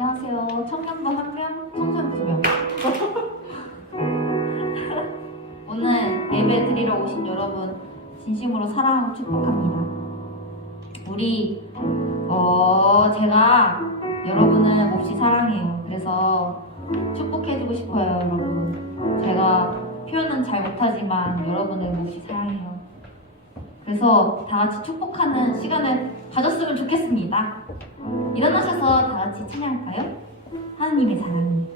안녕하세요. 청년부 1명, 청소년 2명. 오늘 예배 드리러 오신 여러분 진심으로 사랑하고 축복합니다. 우리 제가 여러분을 몹시 사랑해요. 그래서 축복해주고 싶어요, 여러분. 제가 표현은 잘 못하지만 여러분을 몹시 사랑해요. 그래서 다 같이 축복하는 시간을 가졌으면 좋겠습니다. 일어나셔서 다 같이 찬양할까요? 하나님의 사랑이.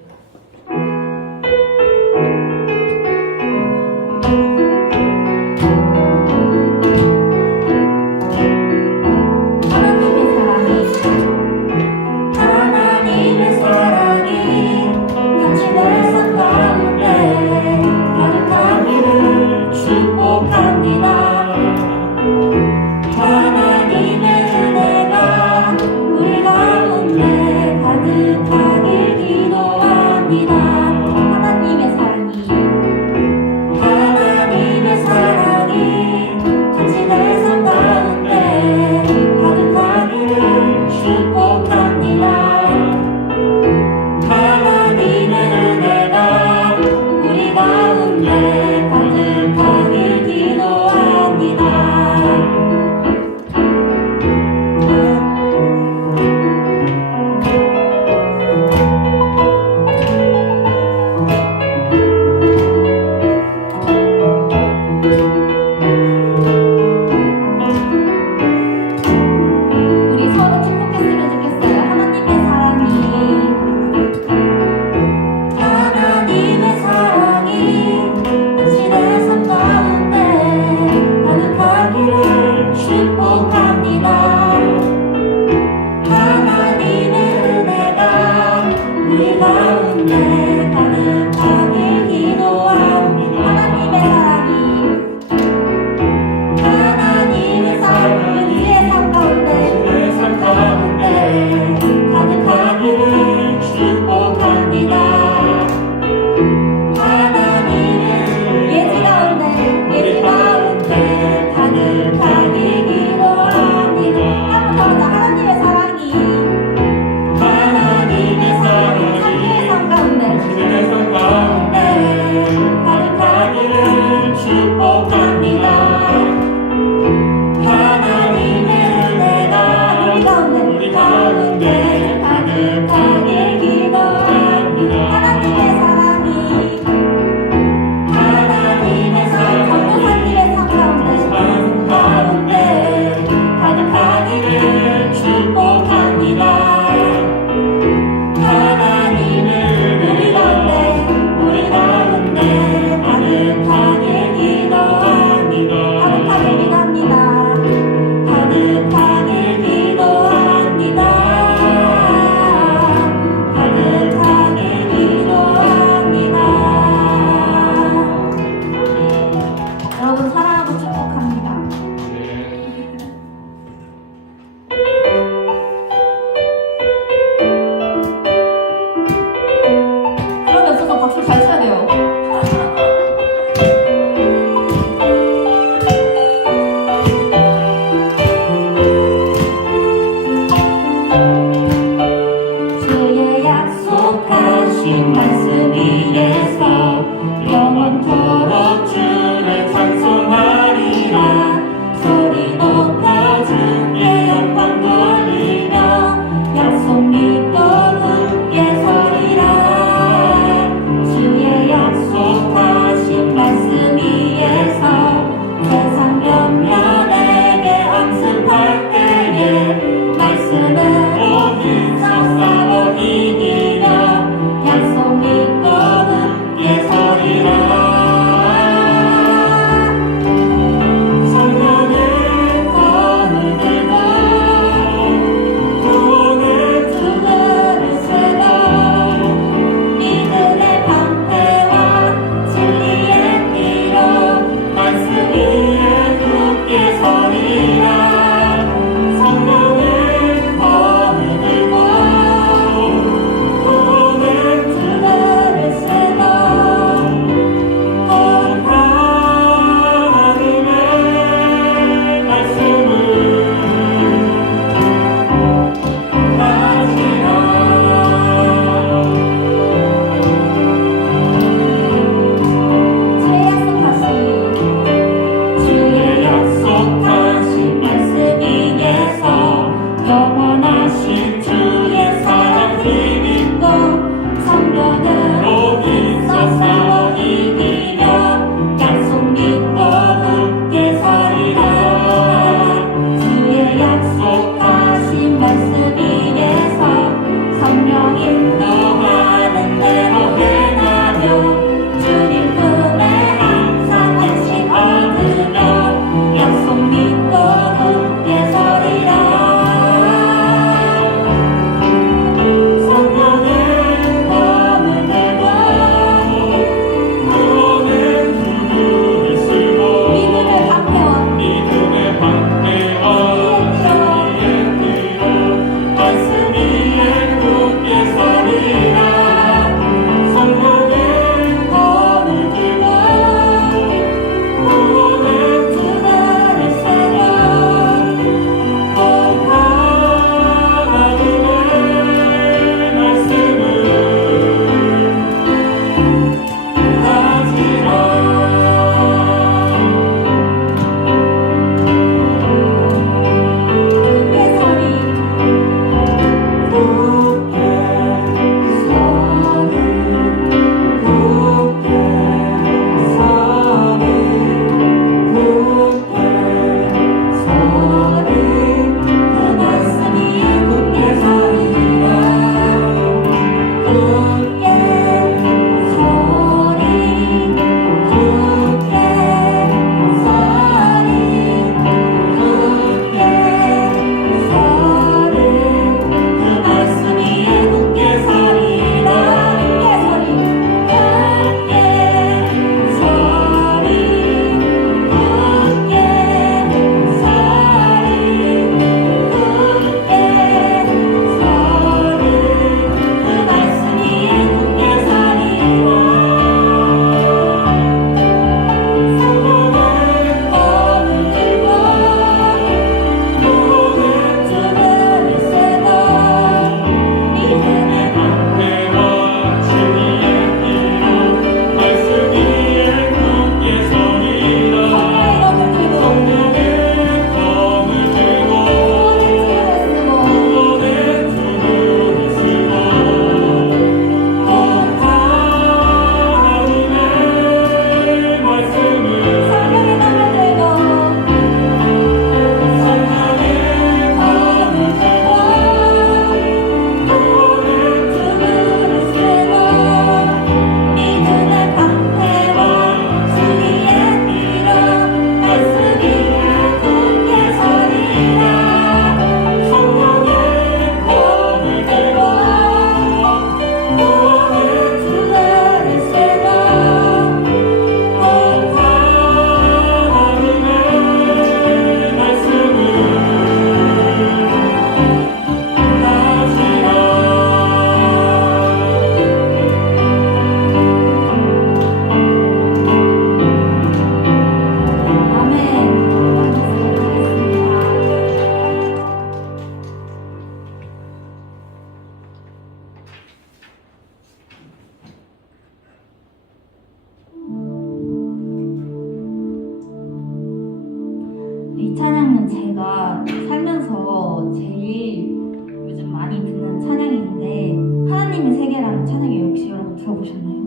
찬양이라는 찬양이 혹시 여러분 들어보셨나요?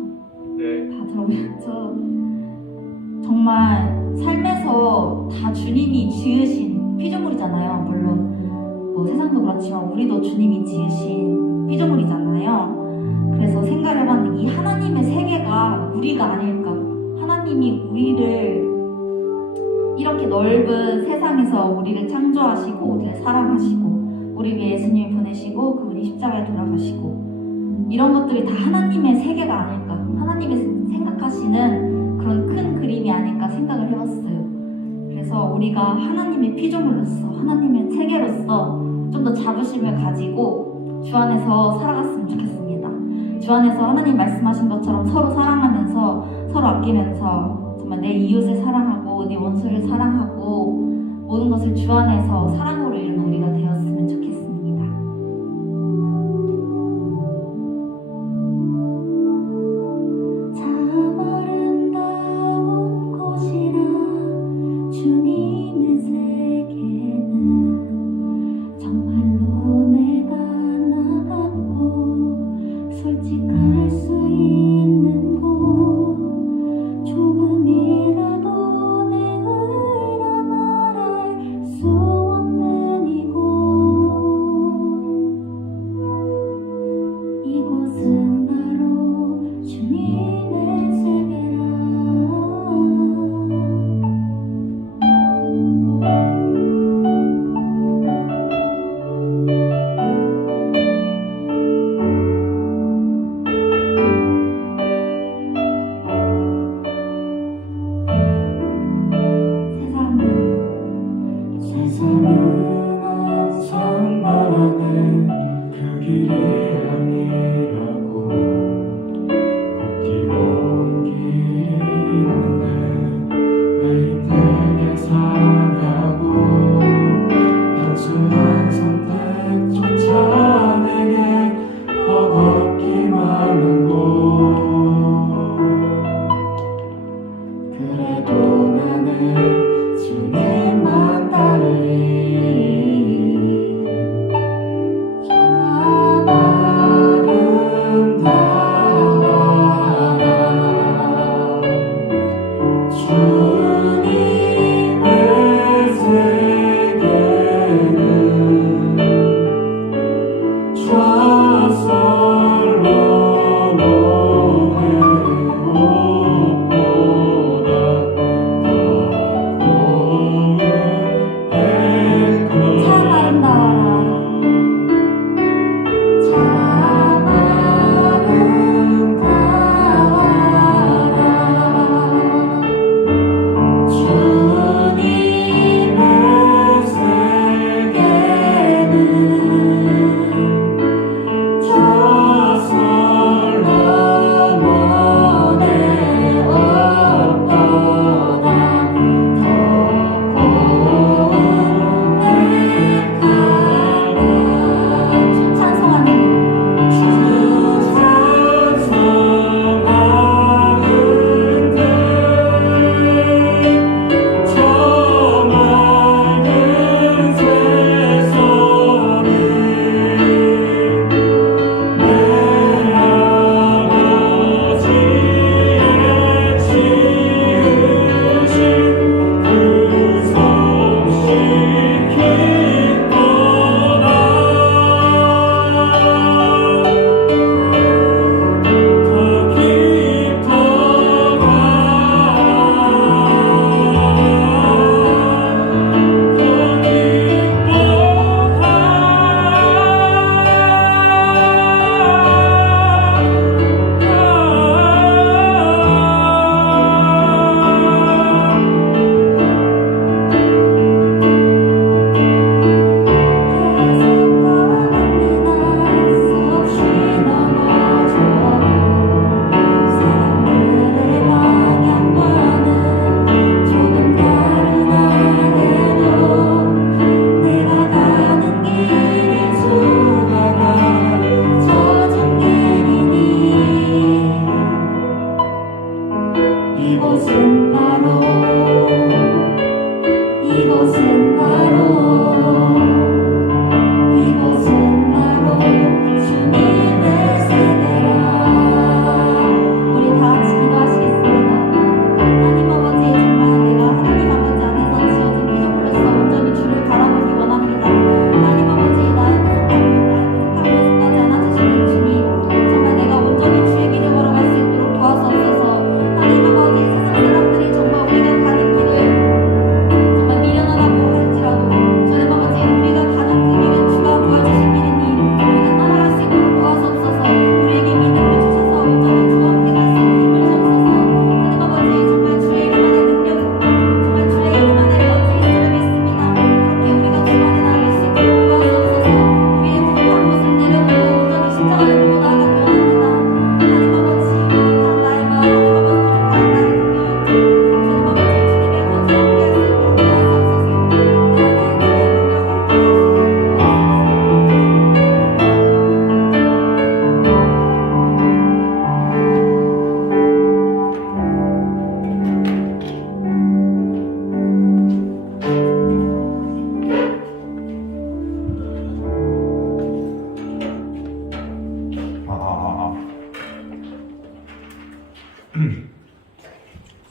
네. 다 들어보셨죠? 정말 삶에서 다 주님이 지으신 피조물이잖아요. 물론 뭐 세상도 그렇지만 우리도 주님이 지으신 피조물이잖아요. 그래서 생각을 해봤는데 이 하나님의 세계가 우리가 아닐까? 하나님이 우리를 이렇게 넓은 세상에서 우리를 창조하시고 우리를 사랑하시고 우리 위해 예수님을 보내시고 그분이 십자가에 돌아가시고 이런 것들이 다 하나님의 세계가 아닐까? 하나님이 생각하시는 그런 큰 그림이 아닐까 생각을 해봤어요. 그래서 우리가 하나님의 피조물로서 하나님의 세계로서 좀 더 자부심을 가지고 주 안에서 살아갔으면 좋겠습니다. 주 안에서 하나님 말씀하신 것처럼 서로 사랑하면서 서로 아끼면서 정말 내 이웃을 사랑하고 내 원수를 사랑하고 모든 것을 주 안에서 사랑으로 이루는 우리가 되었으면 좋겠습니다. 참 아름다운 곳이라 주님의 세계는 정말로 내가 나갔고 솔직할 수 있는 곳 조금이라도 내 의라 말할 수 없는 이곳은 바로 주님의 세계라. 세상은 항상 말하네 그 길이 아니라고 곧 뛰어온 길이 있는데 왜 힘들게 사냐고 단순한 선택조차 내게 버겁기만 한 곳 그래도 나는 주님만 따르리 참 아름다운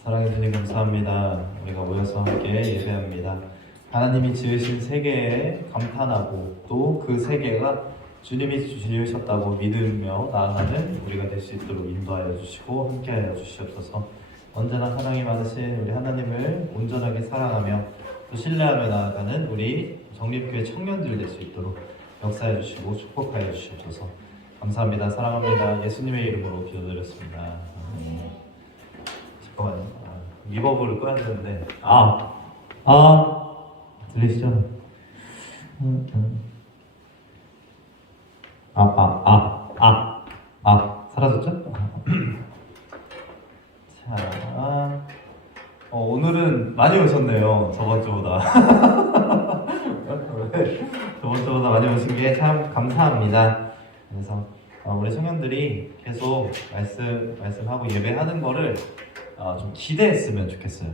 사랑해 주님 감사합니다. 우리가 모여서 함께 예배합니다. 하나님이 지으신 세계에 감탄하고 또 그 세계가 주님이 지으셨다고 믿으며 나아가는 우리가 될 수 있도록 인도하여 주시고 함께하여 주시옵소서. 언제나 사랑이 많으신 우리 하나님을 온전하게 사랑하며 또 신뢰하며 나아가는 우리 정립교회 청년들 될 수 있도록 역사해 주시고 축복하여 주시옵소서. 감사합니다. 사랑합니다. 예수님의 이름으로 기도드렸습니다. 잠깐만요. 리버브를 꺼야 되는데 들리시죠? 사라졌죠? 자, 오늘은 많이 오셨네요. 저번 주보다. 저번 주보다 많이 오신 게 참 감사합니다. 그래서 우리 청년들이 계속 말씀하고 예배하는 거를 좀 기대했으면 좋겠어요.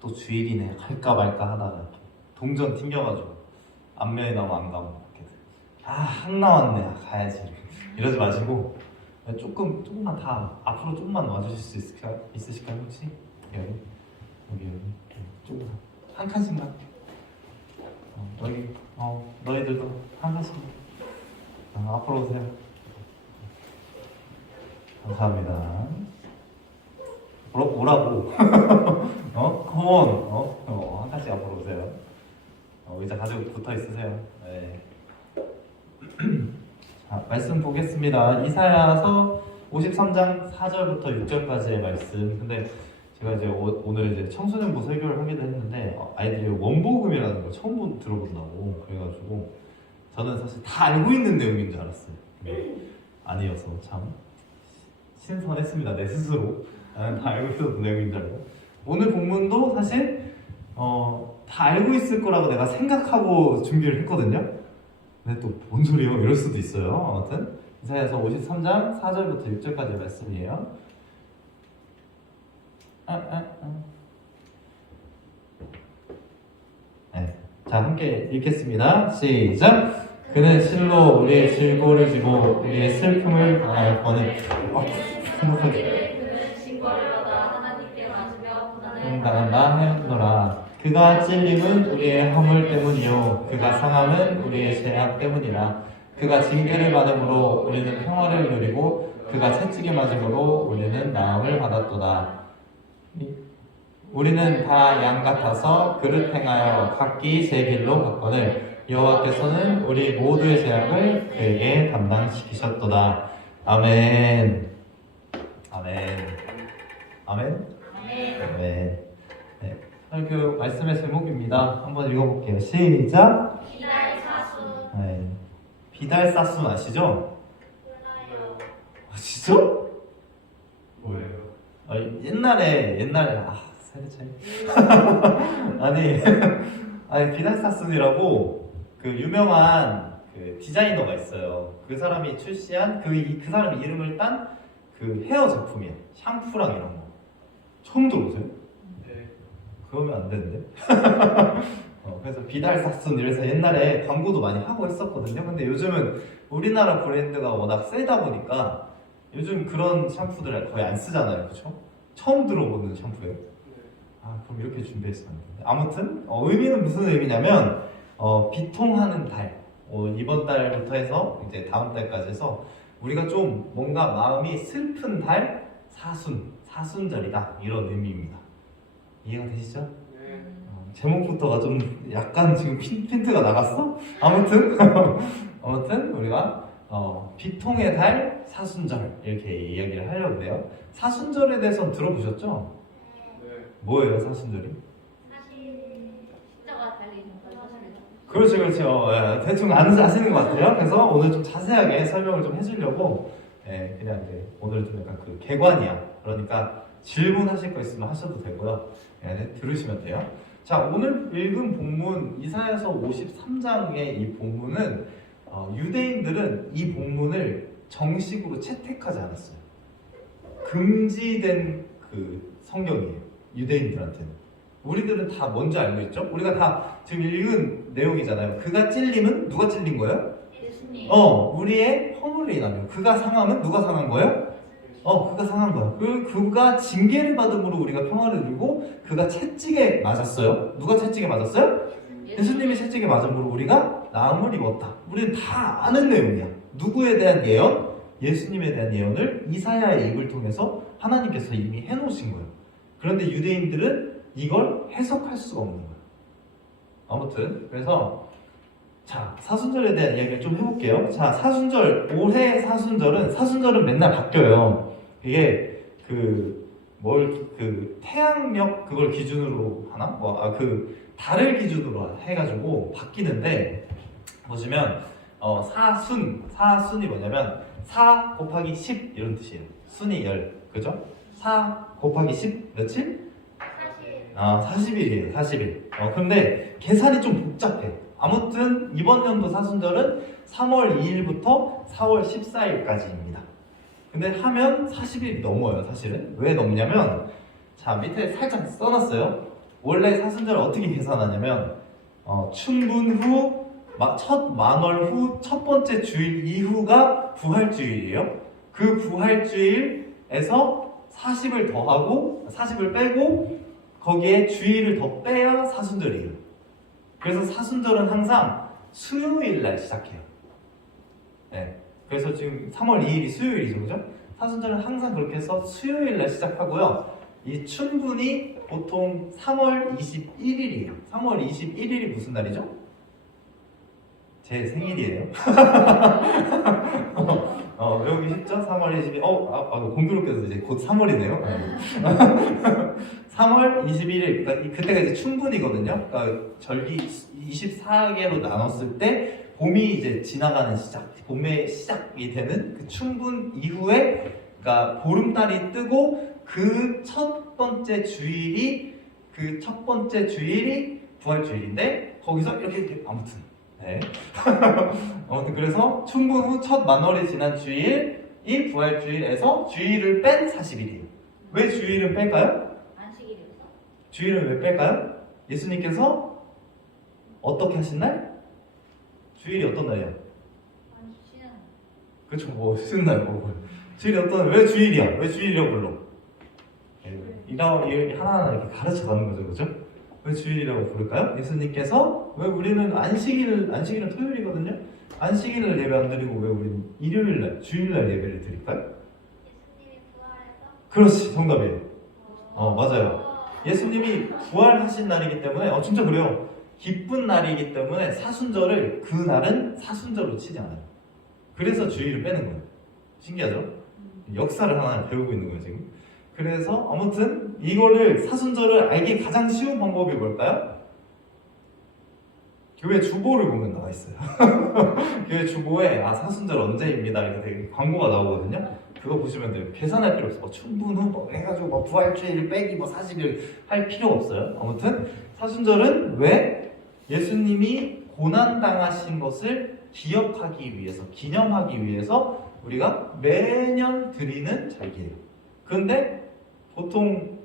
또 주일이네 할까 말까 하다가 이렇게 동전 튕겨가지고 안면이 나오고 안 가고 이렇게 한 나왔네 가야지 이러지 마시고 조금만 다 앞으로 조금만 와주실 수 있으실까요 혹시? 여기 조금 한 칸씩만 여기 너희들도 한 칸씩 앞으로 오세요. 감사합니다. 오라고. 컴온. 한 칸씩 앞으로 오세요. 의자 가지고 붙어 있으세요. 네. 자, 말씀 보겠습니다. 이사야서 53장 4절부터 6절까지의 말씀. 근데 제가 이제 오늘 이제 청소년부 설교를 하기도 했는데 아이들이 원복음이라는 걸 처음 들어본다고 그래가지고 저는 사실 다 알고 있는 내용인 줄 알았어요. 아니어서 참 신선했습니다. 내 스스로. 다 알고 있었던 내용인 줄 알고. 오늘 본문도 사실 다 알고 있을 거라고 내가 생각하고 준비를 했거든요. 근데 또 뭔 소리요? 이럴 수도 있어요. 아무튼 이사야서 53장 4절부터 6절까지 말씀이에요. 네. 자, 함께 읽겠습니다. 시작. 그는 실로 우리의 질고를 지고 우리의 슬픔을 당하였거늘. 행복하게. 당한다 하였노라. 그가 찔림은 우리의 허물 때문이요 그가 상함은 우리의 죄악 때문이라. 그가 징계를 받음으로 우리는 평화를 누리고 그가 채찍에 맞음으로 우리는 나음을 받았도다. 우리는 다 양 같아서 그릇 행하여 각기 제 길로 갔거늘 여호와께서는 우리 모두의 죄악을 그에게 담당시키셨도다. 아멘. 아멘. 아멘. 아멘. 네, 설교 말씀의 제목입니다. 한번 읽어볼게요. 시작. 비달사순. 네. 비달사순 아시죠? 몰라요. 진짜? 뭐예요? 옛날에 세대 차이. 아니 비달사순이라고 그 유명한 그 디자이너가 있어요. 그 사람이 출시한 그 사람 이름을 딴 그 헤어 제품이야. 샴푸랑 이런 거. 처음 들어보세요? 네. 그러면 안 되는데? 그래서 비달사순 이래서 옛날에 광고도 많이 하고 했었거든요. 근데 요즘은 우리나라 브랜드가 워낙 세다 보니까 요즘 그런 샴푸들 거의 안 쓰잖아요. 그쵸? 처음 들어보는 샴푸예요. 그럼 이렇게 준비했으면 안 되는데. 아무튼 의미는 무슨 의미냐면 비통하는 달. 이번 달부터 해서 이제 다음 달까지 해서 우리가 좀 뭔가 마음이 슬픈 달, 사순절이다 이런 의미입니다. 이해가 되시죠? 네. 제목부터가 좀 약간 지금 핀트가 나갔어? 아무튼 우리가 비통의 달, 사순절 이렇게 이야기를 하려고 해요. 사순절에 대해서 들어보셨죠? 네. 뭐예요 사순절이? 사실 십자가 달리는 거 사실. 그렇죠. 예, 대충 아시는 것 같아요. 그래서 오늘 좀 자세하게 설명을 좀 해주려고 그냥 이제 오늘 좀 약간 그 개관이야. 그러니까 질문하실 거 있으면 하셔도 되고요. 들으시면 돼요. 자, 오늘 읽은 본문 이사야서 53장의 이 본문은 유대인들은 이 본문을 정식으로 채택하지 않았어요. 금지된 그 성경이에요. 유대인들한테는. 우리들은 다 뭔지 알고 있죠? 우리가 다 지금 읽은 내용이잖아요. 그가 찔림은 누가 찔린 거예요? 예수님. 우리의 허물을 인하며. 그가 상함은 누가 상한 거예요? 그가 상한 거야. 그가 징계를 받음으로 우리가 평화를 누리고 그가 채찍에 맞았어요. 누가 채찍에 맞았어요? 예수님이 채찍에 맞음으로 우리가 나음을 입었다. 우리는 다 아는 내용이야. 누구에 대한 예언? 예수님에 대한 예언을 이사야의 입을 통해서 하나님께서 이미 해놓으신 거예요. 그런데 유대인들은 이걸 해석할 수가 없는 거예요. 아무튼 그래서 자, 사순절에 대한 이야기를 좀 해볼게요. 자, 사순절, 올해 사순절은 맨날 바뀌어요. 이게 태양력 그걸 기준으로 하나? 달을 기준으로 해가지고 바뀌는데, 보시면, 사순이 뭐냐면, 4 곱하기 10 이런 뜻이에요. 순이 10, 그죠? 4 곱하기 10 며칠? 40일이에요. 40일. 근데 계산이 좀 복잡해. 아무튼 이번 연도 사순절은 3월 2일부터 4월 14일까지입니다. 근데 하면 40일이 넘어요, 사실은. 왜 넘냐면, 자, 밑에 살짝 써놨어요. 원래 사순절 어떻게 계산하냐면, 춘분 후, 첫 만월 후 첫 번째 주일 이후가 부활주일이에요. 그 부활주일에서 40을 더하고, 40을 빼고, 거기에 주일을 더 빼야 사순절이에요. 그래서 사순절은 항상 수요일 날 시작해요. 네. 그래서 지금 3월 2일이 수요일이죠, 그죠? 사순절은 항상 그렇게 해서 수요일 날 시작하고요. 이 춘분이 보통 3월 21일이에요. 3월 21일이 무슨 날이죠? 제 생일이에요. 외우기 쉽죠? 3월 20일. 공교롭게도 이제 곧 3월이네요. 3월 21일. 그러니까 그때가 이제 춘분이거든요. 그러니까 절기 24개로 나눴을 때 봄이 이제 지나가는 시작, 봄의 시작이 되는 그 춘분 이후에, 그러니까 보름달이 뜨고 그 첫 번째 주일이 부활주일인데, 거기서 이렇게 아무튼. 네. 아무튼 그래서 춘분 후 첫 만월이 지난 주일이 부활주일에서 주일을 뺀 40일이에요. 왜 주일을 뺄까요? 안식일이어서. 주일을 왜 뺄까요? 예수님께서 어떻게 하신 날? 주일이 어떤 날이야? 쉬는. 그쵸, 쉬는 날. 주일이 왜 주일이야? 왜 주일이라고 불러? 하나하나 이렇게 가르쳐 가는 거죠, 그죠? 왜 주일이라고 부를까요? 예수님께서 왜 우리는 안식일은 토요일이거든요? 안식일을 예배 안 드리고 왜 우리는 일요일날, 주일날 예배를 드릴까요? 예수님이 부활해서. 그렇지, 정답이에요. 맞아요. 예수님이 부활하신 날이기 때문에, 진짜 그래요. 기쁜 날이기 때문에 사순절을, 그날은 사순절로 치지 않아요. 그래서 주일을 빼는 거예요. 신기하죠? 역사를 하나 배우고 있는 거예요, 지금. 그래서 아무튼 이거를, 사순절을 알기 가장 쉬운 방법이 뭘까요? 교회 주보를 보면 나와 있어요. 교회 주보에 사순절 언제입니다 이렇게 되게 광고가 나오거든요. 그거 보시면 돼요. 계산할 필요 없어. 춘분 후 해가지고 부활주일 빼기 40일 할 필요 없어요. 아무튼 사순절은 왜? 예수님이 고난당하신 것을 기억하기 위해서, 기념하기 위해서 우리가 매년 드리는 절기예요. 그런데 보통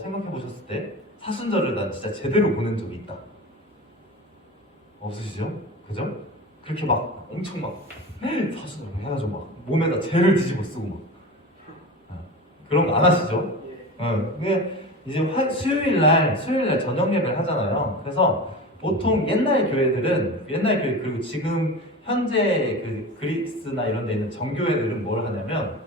생각해 보셨을 때 사순절을 난 진짜 제대로 보낸 적이 있다. 없으시죠? 그죠? 그렇게 막 엄청 사순절 해가지고 막 몸에다 재를 뒤집어 쓰고 막 그런 거 안 하시죠? 근데 이제 수요일 날 저녁 예배를 하잖아요. 그래서 보통 옛날 교회 그리고 지금 현재 그 그리스나 이런 데 있는 정교회들은 뭘 하냐면,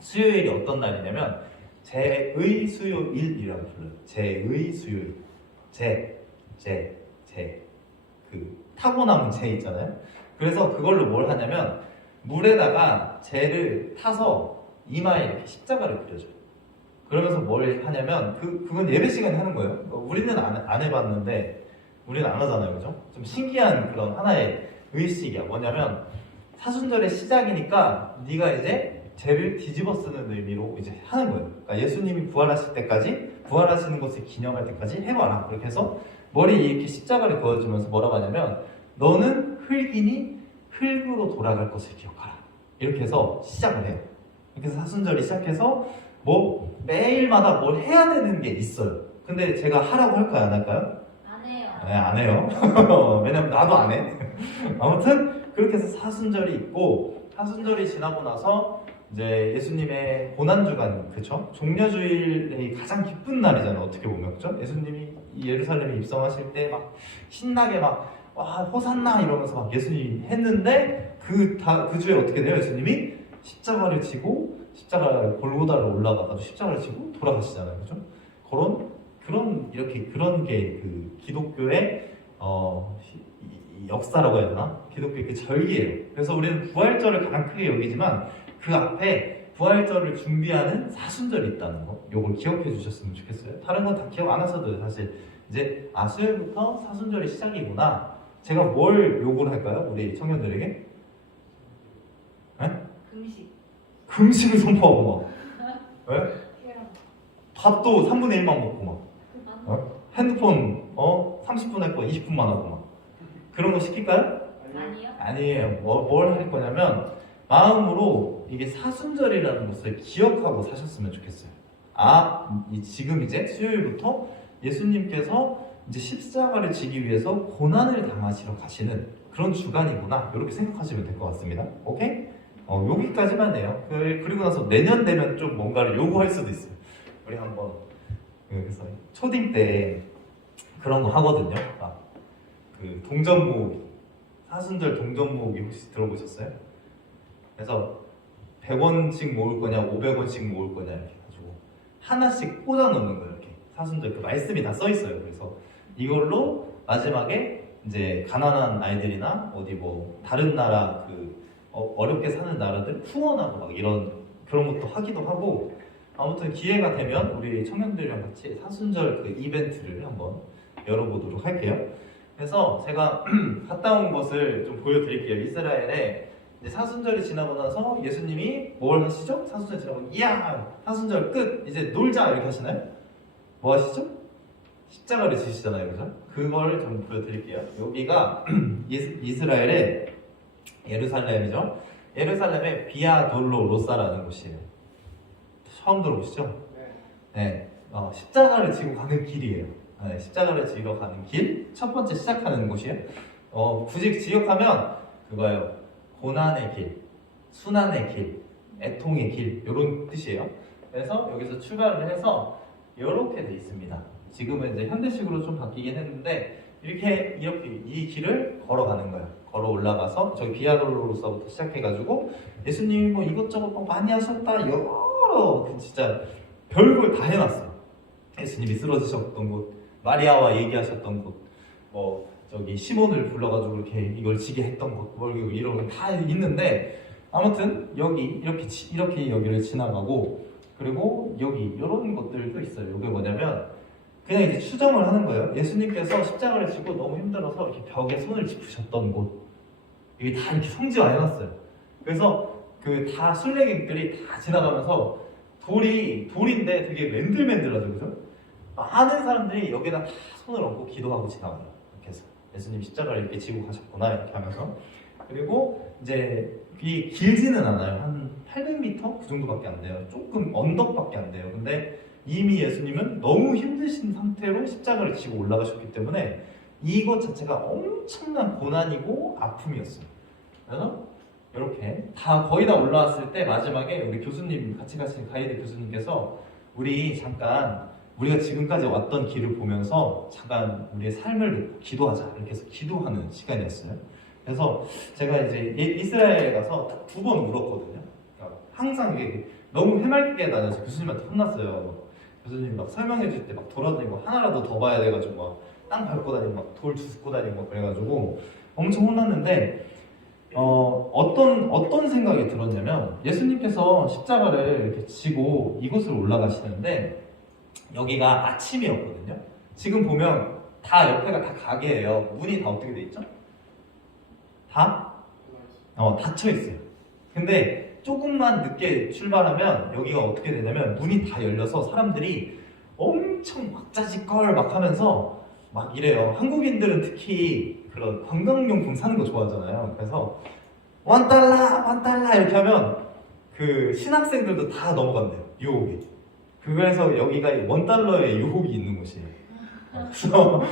수요일이 어떤 날이냐면 제의 수요일이라고 불러요. 제의 수요일. 그 타고남은 제 있잖아요. 그래서 그걸로 뭘 하냐면 물에다가 제를 타서 이마에 이렇게 십자가를 그려줘요. 그러면서 뭘 하냐면 그건 예배 시간에 하는 거예요. 우리는 안 해봤는데, 우리는 안 하잖아요, 그죠? 좀 신기한 그런 하나의 의식이야. 뭐냐면 사순절의 시작이니까 네가 이제 죄를 뒤집어 쓰는 의미로 이제 하는 거예요. 그러니까 예수님이 부활하실 때까지, 부활하시는 것을 기념할 때까지 해봐라. 그렇게 해서 머리에 이렇게 십자가를 그어주면서 뭐라고 하냐면, 너는 흙이니 흙으로 돌아갈 것을 기억하라. 이렇게 해서 시작을 해요. 이렇게 해서 사순절이 시작해서 매일마다 뭘 해야 되는 게 있어요. 근데 제가 하라고 할까요, 안 할까요? 안 해요. 네, 안 해요. 왜냐면 나도 안 해. 아무튼 그렇게 해서 사순절이 있고, 사순절이 지나고 나서 이제 예수님의 고난주간, 그쵸? 종려주일이 가장 기쁜 날이잖아요. 어떻게 보면, 그쵸? 예수님이 이 예루살렘에 입성하실 때 막 신나게 막, 와, 호산나! 이러면서 막 예수님이 했는데, 그 주에 어떻게 돼요? 예수님이 십자가를 지고, 골고다를 올라가가지고 십자가를 지고 돌아가시잖아요. 그죠? 그런 게 그 기독교의, 이 역사라고 해야 되나? 기독교의 그 절기예요. 그래서 우리는 부활절을 가장 크게 여기지만, 그 앞에 부활절을 준비하는 사순절이 있다는 거, 요걸 기억해 주셨으면 좋겠어요. 다른 건 다 기억 안 하셔도 돼요. 사실 이제 수요일부터 사순절이 시작이구나. 제가 뭘 요구를 할까요? 우리 청년들에게? 네? 금식. 금식을 선포하고 막, 네? 계란. 밥도 3분의 1만 먹고 막, 만 핸드폰 30분 할 거 20분만 하고 막, 그런 거 시킬까요? 아니요. 아니에요. 뭘 할 거냐면 마음으로 이게 사순절이라는 것을 기억하고 사셨으면 좋겠어요. 지금 이제 수요일부터 예수님께서 이제 십자가를 지기 위해서 고난을 당하시러 가시는 그런 주간이구나. 이렇게 생각하시면 될 것 같습니다. 오케이? 여기까지만 해요. 그리고 나서 내년 되면 좀 뭔가를 요구할 수도 있어요. 우리 한번 그래서 초딩 때 그런 거 하거든요. 그 동전 모으기, 사순절 동전 모으기 혹시 들어보셨어요? 그래서 100원씩 모을 거냐 500원씩 모을 거냐 이렇게 해가지고 하나씩 꽂아 놓는 거예요. 이렇게 사순절 그 말씀이 다 써 있어요. 그래서 이걸로 마지막에 이제 가난한 아이들이나 어디 뭐 다른 나라 어렵게 사는 나라들 후원하고 막 이런 그런 것도 하기도 하고, 아무튼 기회가 되면 우리 청년들이랑 같이 사순절 그 이벤트를 한번 열어보도록 할게요. 그래서 제가 갔다 온 것을 좀 보여드릴게요. 이스라엘에 이제 사순절이 지나고 나서 예수님이 뭘 하시죠? 사순절 지나고 이야 사순절 끝 이제 놀자 이렇게 하시나요? 뭐 하시죠? 십자가를 지시잖아요, 그죠? 그걸 좀 보여드릴게요. 여기가 이스라엘의 예루살렘이죠. 예루살렘의 비아 돌로로사라는 곳이에요. 처음 들어보시죠? 네. 십자가를 지고 가는 길이에요. 네, 십자가를 지러 가는 길, 첫 번째 시작하는 곳이에요. 굳이 지역하면 그거예요. 고난의 길, 순환의 길, 애통의 길 이런 뜻이에요. 그래서 여기서 출발을 해서 이렇게 돼 있습니다. 지금은 이제 현대식으로 좀 바뀌긴 했는데 이렇게 이 길을 걸어가는 거예요. 걸어 올라가서 저기 비아돌로로서부터 시작해가지고 예수님이 뭐 이것저것 뭐 많이 하셨다 여러 진짜 별걸 다 해놨어요. 예수님이 쓰러지셨던 곳, 마리아와 얘기하셨던 곳, 뭐 저기 시몬을 불러가지고 이렇게 이걸 지게 했던 곳, 뭐 이런 거 다 있는데 아무튼 이렇게 여기를 지나가고 그리고 여기 이런 것들도 있어요. 이게 뭐냐면 그냥 이제 추정을 하는 거예요. 예수님께서 십자가를 지고 너무 힘들어서 이렇게 벽에 손을 짚으셨던 곳, 이게 다 이렇게 성지화 해놨어요. 그래서 그 다 순례객들이 다 지나가면서 돌인데 되게 맨들맨들하죠, 그죠? 많은 사람들이 여기다 다 손을 얹고 기도하고 지나가요. 이렇게 해서 예수님 십자가를 이렇게 지고 가셨구나 이렇게 하면서. 그리고 이제 이 길지는 않아요. 한 800m 그 정도밖에 안 돼요. 조금 언덕밖에 안 돼요. 근데 이미 예수님은 너무 힘드신 상태로 십자가를 지고 올라가셨기 때문에 이것 자체가 엄청난 고난이고 아픔이었어요. 그래서 이렇게 거의 다 올라왔을 때 마지막에 우리 교수님, 같이 가신 가이드 교수님께서 우리가 지금까지 왔던 길을 보면서 잠깐 우리의 삶을 놓고 기도하자 이렇게 해서 기도하는 시간이었어요. 그래서 제가 이제 이스라엘에 가서 딱 2번 울었거든요. 그러니까 항상 이게 너무 해맑게 다녀서 교수님한테 혼났어요. 교수님 막 설명해 줄 때 막 돌아다니고 하나라도 더 봐야 돼가지고 막 땅 밟고 다니고 막 돌 주스고 다니고 막 그래가지고 엄청 혼났는데 어떤 생각이 들었냐면 예수님께서 십자가를 이렇게 지고 이곳을 올라가시는데 여기가 아침이었거든요. 지금 보면 다 옆에가 다 가게예요. 문이 다 어떻게 돼 있죠? 다 닫혀 있어요. 근데 조금만 늦게 출발하면 여기가 어떻게 되냐면 문이 다 열려서 사람들이 엄청 막자지껄 막 하면서 막 이래요. 한국인들은 특히 그런 관광용품 사는 거 좋아하잖아요. 그래서 $1 이렇게 하면 그 신학생들도 다 넘어간대요. 유혹이. 그래서 여기가 $1의 유혹이 있는 곳이에요. 그래서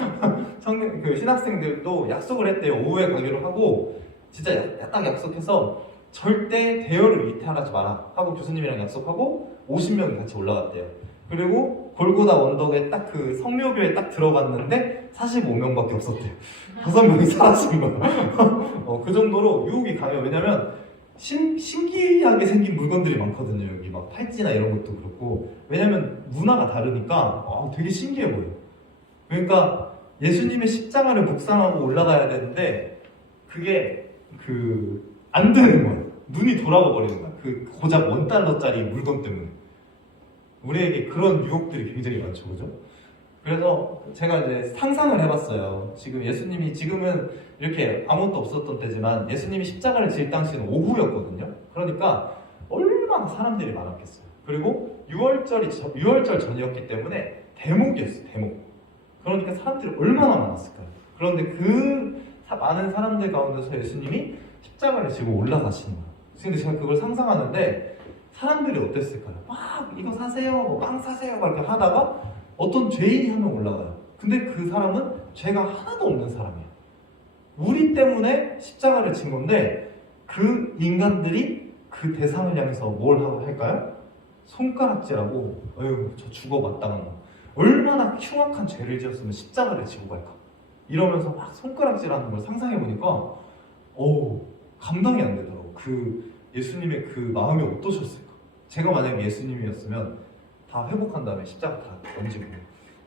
그 신학생들도 약속을 했대요. 오후에 가기로 하고 진짜 딱 약속해서 절대 대여를 이탈하지 마라 하고 교수님이랑 약속하고 50명이 같이 올라갔대요. 그리고 골고다 언덕에 딱 그 성묘교에 딱 들어갔는데 45명밖에 없었대요. 5명이 사라진 거야. 그 정도로 유혹이 강해요. 왜냐면 신기하게 생긴 물건들이 많거든요. 여기 막 팔찌나 이런 것도 그렇고. 왜냐면 문화가 다르니까 되게 신기해 보여요. 그러니까 예수님의 십자가를 묵상하고 올라가야 되는데 그게 안 되는 거야. 눈이 돌아가 버리는 거야. 그 고작 $1짜리 물건 때문에. 우리에게 그런 유혹들이 굉장히 많죠, 그죠? 그래서 제가 이제 상상을 해봤어요. 예수님이 지금은 이렇게 아무것도 없었던 때지만 예수님이 십자가를 질 당시는 오후였거든요. 그러니까 얼마나 사람들이 많았겠어요. 그리고 6월절 전이었기 때문에 대목이었어요, 대목. 그러니까 사람들이 얼마나 많았을까요? 그런데 그 많은 사람들 가운데서 예수님이 십자가를 지고 올라가시는 거예요. 근데 제가 그걸 상상하는데 사람들이 어땠을까요? 막 이거 사세요, 뭐 빵 사세요, 막 이렇게 하다가 어떤 죄인이 한 명 올라가요. 근데 그 사람은 죄가 하나도 없는 사람이에요. 우리 때문에 십자가를 진 건데 그 인간들이 그 대상을 향해서 뭘 할까요? 손가락질하고 저 죽어 마땅한 거. 얼마나 흉악한 죄를 지었으면 십자가를 지고 갈까? 이러면서 막 손가락질하는 걸 상상해 보니까 감당이 안 되더라고. 예수님의 그 마음이 어떠셨을까? 제가 만약에 예수님이었으면 다 회복한 다음에 십자가 다 던지고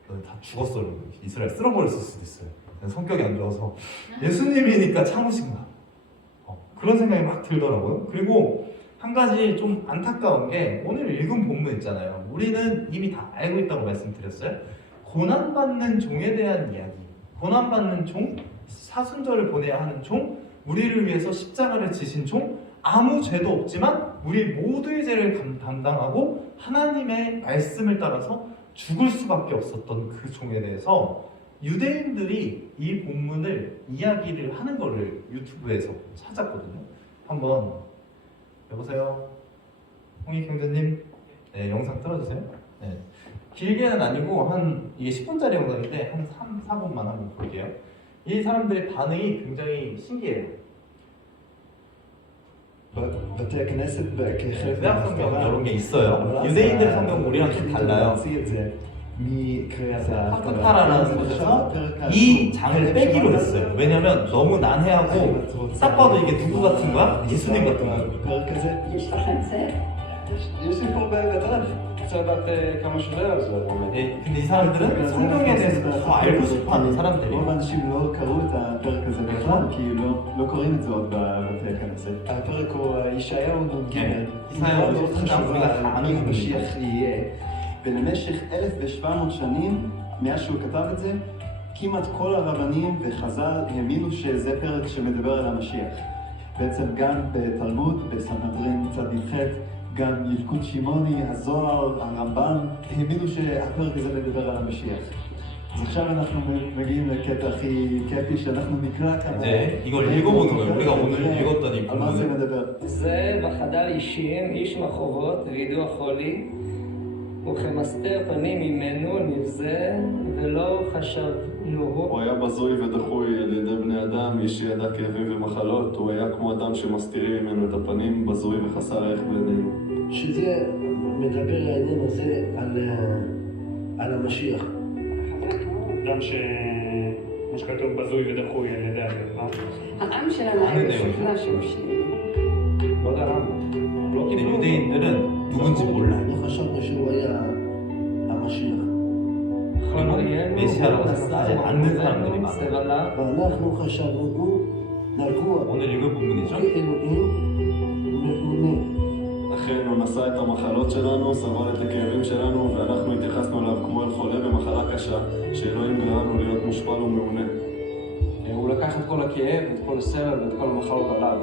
너는 다 죽었어 이러고 이스라엘 쓸어버렸을 수도 있어요. 성격이 안 좋아서 예수님이니까 참으신가? 그런 생각이 막 들더라고요. 그리고 한 가지 좀 안타까운 게 오늘 읽은 본문 있잖아요. 우리는 이미 다 알고 있다고 말씀드렸어요. 고난받는 종에 대한 이야기. 고난받는 종, 사순절을 보내야 하는 종, 우리를 위해서 십자가를 지신 종, 아무 죄도 없지만 우리 모두의 죄를 담당하고 하나님의 말씀을 따라서 죽을 수밖에 없었던 그 종에 대해서 유대인들이 이 본문을 이야기를 하는 거를 유튜브에서 찾았거든요. 한번 여보세요? 홍익 형제님? 네, 영상 틀어주세요. 네. 길게는 아니고 이게 10분짜리 영상인데 한 3, 4분만 한번 볼게요. 이 사람들의 반응이 굉장히 신기해요. בתי הכנסת כחלק 대학 성경 이런 게 있어요. 유대인들 성경 우리랑 좀 달라요. 하프타라라는 곳에서 이 장을 빼기로 했어요. 왜냐면 너무 난해하고 딱 봐도 이게 누구 같은 거야? 예수님 같은 거야. יש לכם זה? יש לי פה בטרף. קצת כמה שזה עוזר. 근데 이 사람들은 성경에 대해서 더 알고 싶어하는 사람들이에요. רוב האנשים לא קראו את הפרק הזה בכלל, כי לא קוראים את זה עוד בבתי הכנסת. הפרק הוא ישעיהו נ"ג. ישעיהו מאוד חשובה נ"ג. מי המשיח יהיה. ולמשך 1,700 שנים, מאז שהוא כתב את זה, כמעט כל הרבנים וחז"ל האמינו שזה פרק שמדבר על המשיח. בעצם גם בתלמוד, בסנהדרין צ"ח, גם ילקוט שמעוני, הזוהר, הרמב"ם, האמינו שהפרק הזה מדבר על המשיח. אז עכשיו אנחנו מגיעים לקטע הכי כיפי שאנחנו נקרא כמה... 이제 이걸 읽어보는 거예요. 우리가 오늘 읽었던 이 על מה זה 본문을. מדבר? זה בחדר אישים, איש מחובות, וידוע חולי, וכמסתר פנים ממנו נבזה, ולא חשבנוהו. הוא היה בזוי ודחוי על ידי בני אדם, איש שידע כאבים ומחלות, הוא היה כמו אדם שמסתירים ממנו את הפנים, בזוי וחסר ערך בעינינו. שזה מדבר העניין הזה על המשיח. אדם כמו שכתוב בזוי ודחוי על ידי הגרמה. העם שלנו היה בסכנה שמשיח. לא יודע למה. לא 근데 קיבלו אותו. 유대인들은 누군지 몰라요. לא חשבנו שהוא היה המשיח. 메시아라고 하지 않는 사람들이 많아요. סבלה, ואנחנו חשבנו, הוא נגוע 오늘 읽은 본문이죠. כאלוהים ממונה. אכן הוא נשא את המחלות שלנו, סבל את הכאבים שלנו, ואנחנו התייחסנו אליו כמו אל חולה במחלה קשה, שאלוהים גרם לנו להיות מושפל ומעונה. הוא לקח את כל הכאב, את כל הסבל ואת כל המחלות עליו.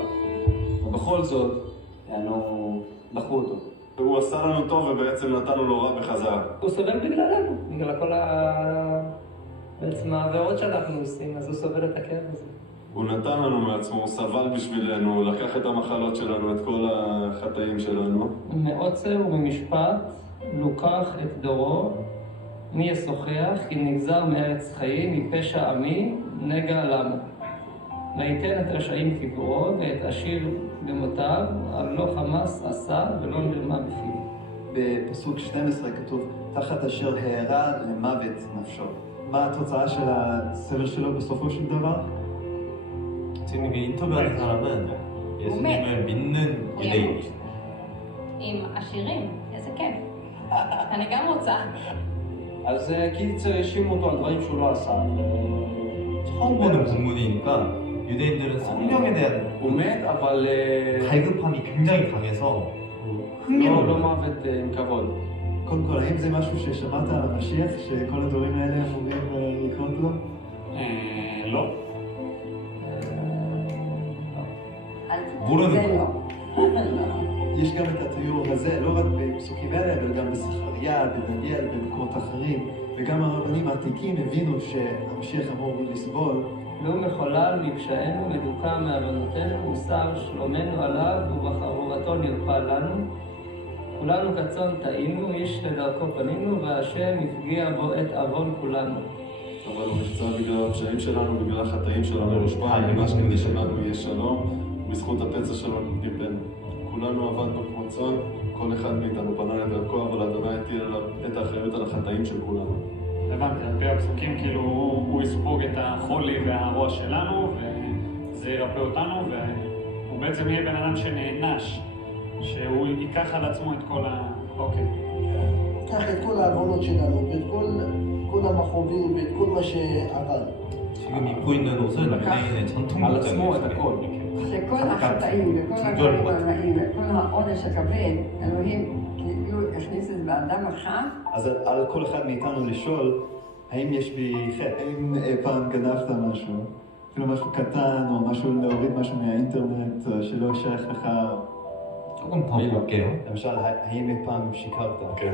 ובכל זאת, דחו אותו. והוא עשה לנו טוב ובעצם נתנו לו רע בחזרה. הוא סובל בגללנו, בגלל כל בעצם העבירות שאנחנו עושים, אז הוא סובל את הכאב הזה. הוא נתן לנו מעצמו, הוא סבל בשבילנו, הוא לקח את המחלות שלנו, את כל החטאים שלנו. מעוצר וממשפט לוקח את דורו, מי ישוחח, כי נגזר מארץ חיים, מפשע עמי, נגע לנו. ויתן את רשעים קברו ואת עשיר במותיו, על לא חמס עשה ולא מרמה בפיו. בפסוק 12 כתוב, תחת אשר הערה למוות נפשו. מה התוצאה של הסבל שלו בסופו של דבר? 지금 이 인터뷰하는 사람은 예수님을 믿는 유대인. עם עשירים, איזה כיף. אני גם רוצה. אז קיצר האשימו אותו על דברים שהוא לא עשה. 처음 보는 본문이니까 유대인들은 성령에 대한 הוא מת, אבל 갈급함이 굉장히 강해서 לא 흥미로워. מוות עם כבוד. קודם כל, האם זה משהו ששמעת על המשיח, שכל הדברים האלה אמורים לקרות לו? לא. 모르는 זה 거. לא. יש גם את התיאור הזה, לא רק בפסוקים האלה, אבל גם בזכריה, בדניאל, במקומות אחרים, וגם הרבנים העתיקים הבינו שהמשיח אמור לסבול. והוא מחולל מפשענו, מדוכא מעוונותינו, ושם שלומנו עליו, ובחרורתו נרפא לנו. כולנו כצאן טעינו, איש לדרכו פנינו, והשם הפגיע בו את עוון כולנו. אבל הוא נפצע בגלל הפשעים שלנו, בגלל החטאים שלנו, מושפע ממש כדי שלנו יהיה שלום, ובזכות הפצע שלו ניפן. כולנו עבדנו כמו צאן, כל אחד מאיתנו פנה לדרכו, אבל אדוני הטיל עליו את האחריות על החטאים של כולנו. הבנתי, על פי הפסוקים כאילו הוא יספוג את החולי והרוע שלנו וזה ירפא אותנו והוא בעצם יהיה בן אדם שנענש, שהוא ייקח על עצמו את כל אוקיי. קח את כל העוונות שלנו ואת כל המכאובים ואת כל מה שעבר. 지금 입고 있는 옷은 유대인의 전통 על עצמו את 복장이에요. הכל. שכל החטאים וכל הדברים הרעים וכל העונש הכבד, אלוהים כאילו הכניס את זה באדם אחד. אז על כל אחד מאיתנו לשאול, האם יש בי חטא? האם פעם גנבת משהו? אפילו משהו קטן, או משהו להוריד משהו מהאינטרנט שלא שייך לך? 조금 더 볼게요. למשל, האם אי פעם שיקרת? כן.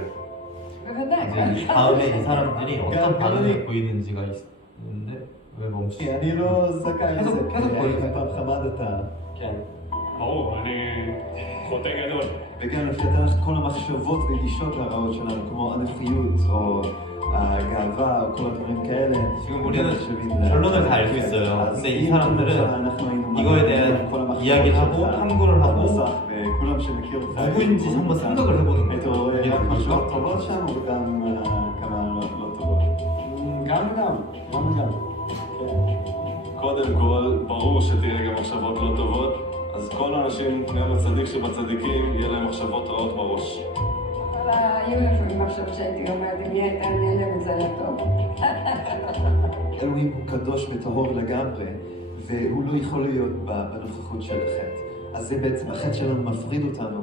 בוודאי. 이제 이 다음에 이 사람들이 גם 어떤 반응을 אני. 보이는지가 있는데 왜 멈추지? אני לא זכאי לזה. 계속 보이세요. האם פעם חמדת? כן. ברור, אני חוטא גדול. וגם לפתח את כל המחשבות והגישות הרעות שלנו, כמו ענפיות, או הגאווה, או כל הדברים כאלה. 지금 우리는 결론을 다 알고 있어요. 근데 이 사람들은 이거에 대한 이야기를 하고 탐구를 하고 וכולם שמכיר אותך, 누구인지 한번 생각을 해보는 היית 거예요. רואה 이게 מחשבות 맞을까? טובות שם, וגם כמה לא טובות. גם וגם. גם וגם. קודם כל, ברור שתהיה גם מחשבות לא טובות, אז כל האנשים, גם הצדיק שבצדיקים, יהיה להם מחשבות רעות בראש. אבל היו לפעמים מחשבות שהייתי אומרת, אם היא הייתה נעלמת זה היה טוב. אלוהים הוא קדוש וטהור לגמרי, והוא לא יכול להיות בנוכחות של החטא. אז זה בעצם, החטא שלנו מפריד אותנו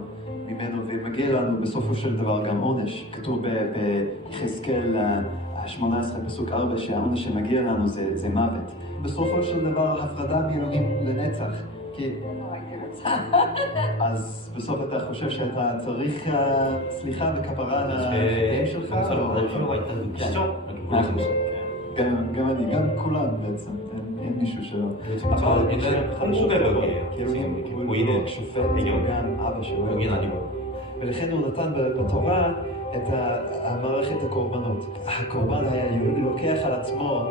ממנו, ומגיע לנו בסופו של דבר גם עונש. כתוב ביחזקאל 18 פסוק 4 שהעונש שמגיע לנו זה מוות. בסופו של דבר הפרדה מאלוהים לנצח. כי אז בסוף אתה חושב שאתה צריך סליחה וכפרה על החטאים שלך? 용서를 받을 필요가 있다는 느끼시죠? 이렇게 보시는 גם אני, גם כולם בעצם, אין מישהו שלא. 저 여기는 한국의 벽이에요. כי אלוהים 이렇게 הוא לא 보이는 רק שופט, הוא 배경. גם אבא שלו. 여긴 아니고. ולכן הוא נתן בתורה את המערכת הקורבנות. הקורבן היה לוקח על עצמו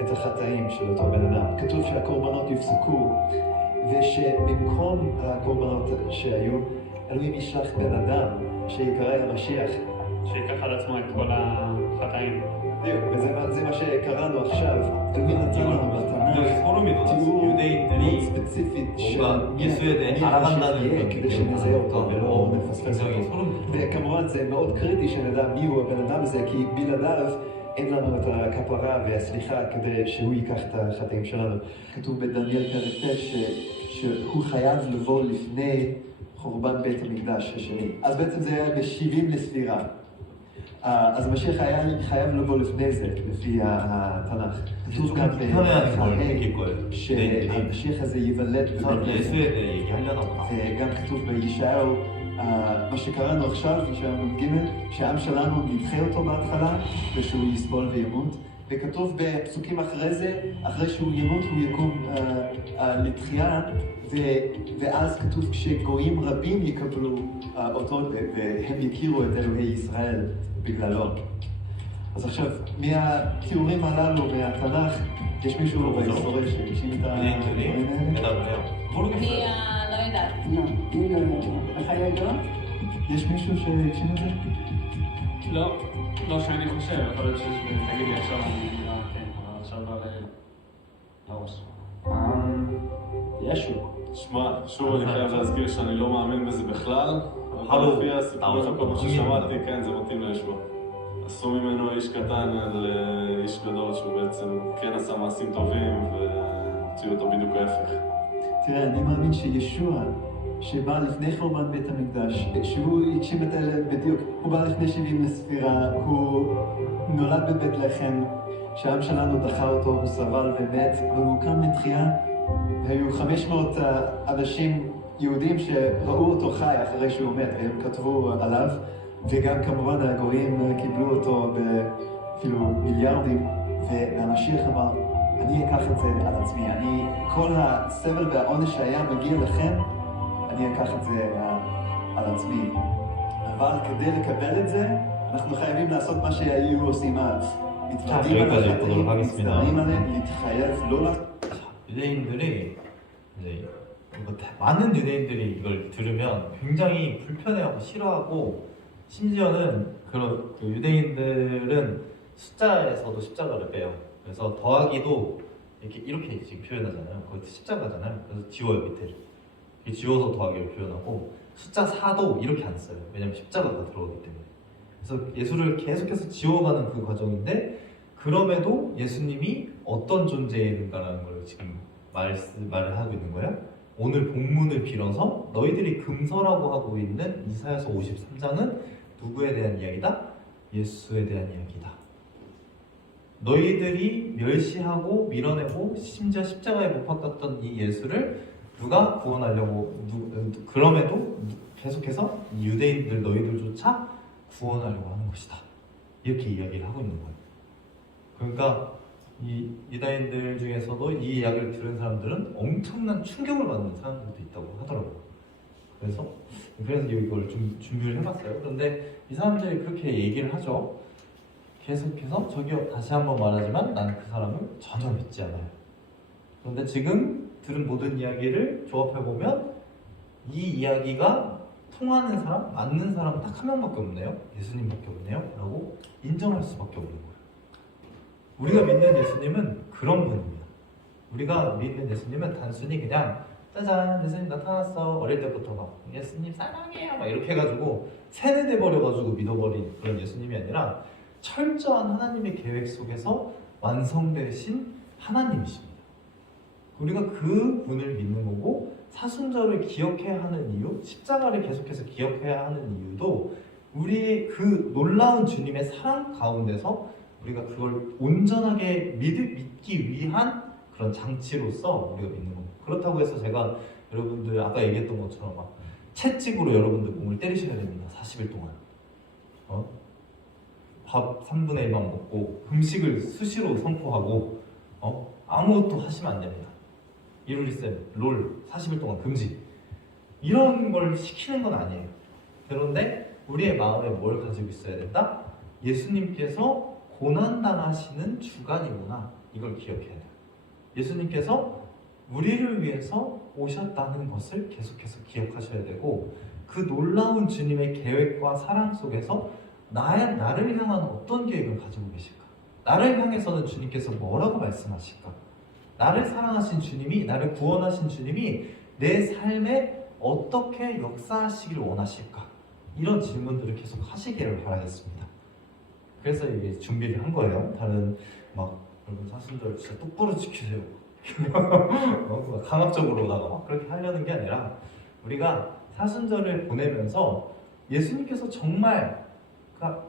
את החטאים של אותו בן אדם. כתוב שהקורבנות יפסקו, ושבמקום הקורבנות שהיו, אלוהים ישלח בן אדם שיקרא המשיח. שיקח על עצמו את כל החטאים. בדיוק, וזה מה שקראנו עכשיו. אלוהים נתן לנו מתנה. 굉장히 소름이 돋았어요. תיאור מאוד 유대인들이 ספציפית 뭔가 예수에 대해 מי 알아간다는 המשיח 그런 כדי שנזהה אותו ולא 느낌이 נפספס 굉장히 אותו. 소름 וכמובן זה מאוד קריטי שנדע מי הוא הבן אדם הזה, כי בלעדיו אין לנו את הכפרה והסליחה כדי שהוא ייקח את החטאים שלנו. כתוב בדניאל פרק 9 שהוא חייב לבוא לפני חורבן בית המקדש השני. אז בעצם זה היה ב-70 לספירה. אז המשיח היה חייב לבוא לפני זה, לפי התנ"ך. כתוב גם 불편해하는 걸 느낄 거예요. שהמשיח הזה ייוולד בבית 예수에 대해 얘기하려나 보다. וגם כתוב בישעיהו, מה שקראנו עכשיו, ישעיהו ג', שהעם שלנו נדחה אותו בהתחלה, ושהוא יסבול וימות. וכתוב בפסוקים אחרי זה, אחרי שהוא ימות הוא יקום לתחייה, ואז כתוב כשגויים רבים יקבלו אותו, והם יכירו את אלוהי ישראל בגללו. אז עכשיו, מהתיאורים הללו מהתנ"ך, יש מישהו בהיסטוריה שהגשים את הדברים 유대인들이 האלה? 대답을 해요. 모르겠어요. לא יודעת. לא, אני לא יודעת. לך ידוע? יש מישהו שהגשים את זה? לא שאני חושב, יכול להיות שיש, תגיד לי עכשיו אני נראה, כן, אבל עכשיו לא לראש. ישו. שמע, שוב אני חייב להזכיר שאני לא מאמין בזה בכלל, אבל הלו, לפי הסיפורים למה? וכל מה מאמין ששמעתי, בזה. כן, זה מתאים לישוע. עשו ממנו איש קטן על איש גדול שהוא בעצם כן עשה מעשים טובים והוציאו אותו בדיוק ההפך. תראה, אני מאמין שישוע, שבא לפני חורבן בית המקדש, שהוא הגשים את אלה בדיוק, הוא בא לפני 70 לספירה, הוא נולד בבית לחם, שהעם שלנו דחה אותו, הוא סבל ומת, והוא קם לתחייה. היו 500 אנשים יהודים שראו אותו חי אחרי שהוא מת, והם כתבו עליו, וגם כמובן הגויים קיבלו אותו אפילו מיליארדים, והמשיח אמר, אני אקח את זה על עצמי, כל הסבל והעונש שהיה מגיע לכם, אני אקח את זה על עצמי. אבל כדי לקבל את זה, אנחנו חייבים לעשות מה שהיו עושים אז. מתוודעים על 여기까지 החטאים, 보도록 하겠습니다. מצטערים עליהם, להתחייב, לא לעשות. 유대인들이 이제 많은 유대인들이 이걸 들으면 굉장히 불편해하고 싫어하고 심지어는 그런 그 유대인들은 숫자에서도 십자가를 빼요. 그래서 더하기도 이렇게 지금 표현하잖아요. 그것도 십자가잖아요. 그래서 지워요 밑에를. 이렇게 지워서 더하기를 표현하고 숫자 4도 이렇게 안 써요. 왜냐면 십자가가 들어오기 때문에. 그래서 예수를 계속해서 지워가는 그 과정인데 그럼에도 예수님이 어떤 존재인가라는 걸 지금 말을 하고 있는 거예요. 오늘 본문을 빌어서 너희들이 금서라고 하고 있는 이사야서 53장은 누구에 대한 이야기다? 예수에 대한 이야기다. 너희들이 멸시하고 밀어내고 심지어 십자가에 못 박았던 이 예수를 누가 구원하려고 그럼에도 계속해서 유대인들 너희들조차 구원하려고 하는 것이다. 이렇게 이야기를 하고 있는 거예요. 그러니까 이 유다인들 중에서도 이 이야기를 들은 사람들은 엄청난 충격을 받는 사람들도 있다고 하더라고요. 그래서 이걸 좀 준비를 해봤어요. 그런데 이 사람들이 그렇게 얘기를 하죠. 계속해서 저기요 다시 한번 말하지만 나는 그 사람을 전혀 믿지 않아요. 그런데 지금 들은 모든 이야기를 조합해보면 이 이야기가 통하는 사람, 맞는 사람 딱 한 명밖에 없네요. 예수님밖에 없네요. 라고 인정할 수밖에 없는 거예요. 우리가 믿는 예수님은 그런 분입니다. 우리가 믿는 예수님은 단순히 그냥 짜잔 예수님 나타났어 어릴 때부터 막 예수님 사랑해요 막 이렇게 해가지고 세뇌돼 버려가지고 믿어버린 그런 예수님이 아니라 철저한 하나님의 계획 속에서 완성되신 하나님이십니다. 우리가 그 분을 믿는 거고 사순절을 기억해야 하는 이유, 십자가를 계속해서 기억해야 하는 이유도 우리의 그 놀라운 주님의 사랑 가운데서 우리가 그걸 온전하게 믿기 위한 그런 장치로서 우리가 믿는 겁니다. 그렇다고 해서 제가 여러분들 아까 얘기했던 것처럼 막 채찍으로 여러분들 몸을 때리셔야 됩니다. 40일 동안. 밥 3분의 1만 먹고 금식을 수시로 선포하고 아무것도 하시면 안 됩니다. 이룰리쌤, 롤 40일 동안 금식 이런 걸 시키는 건 아니에요. 그런데 우리의 마음에 뭘 가지고 있어야 된다? 예수님께서 고난당하시는 주간이구나 이걸 기억해야 돼요. 예수님께서 우리를 위해서 오셨다는 것을 계속해서 기억하셔야 되고 그 놀라운 주님의 계획과 사랑 속에서 나를 향한 어떤 계획을 가지고 계실까? 나를 향해서는 주님께서 뭐라고 말씀하실까? 나를 사랑하신 주님이, 나를 구원하신 주님이 내 삶에 어떻게 역사하시길 원하실까? 이런 질문들을 계속 하시기를 바라겠습니다. 그래서 이게 준비를 한 거예요. 다른 여러분 사순절 진짜 똑바로 지키세요. 강압적으로다가 막 그렇게 하려는 게 아니라 우리가 사순절을 보내면서 예수님께서 정말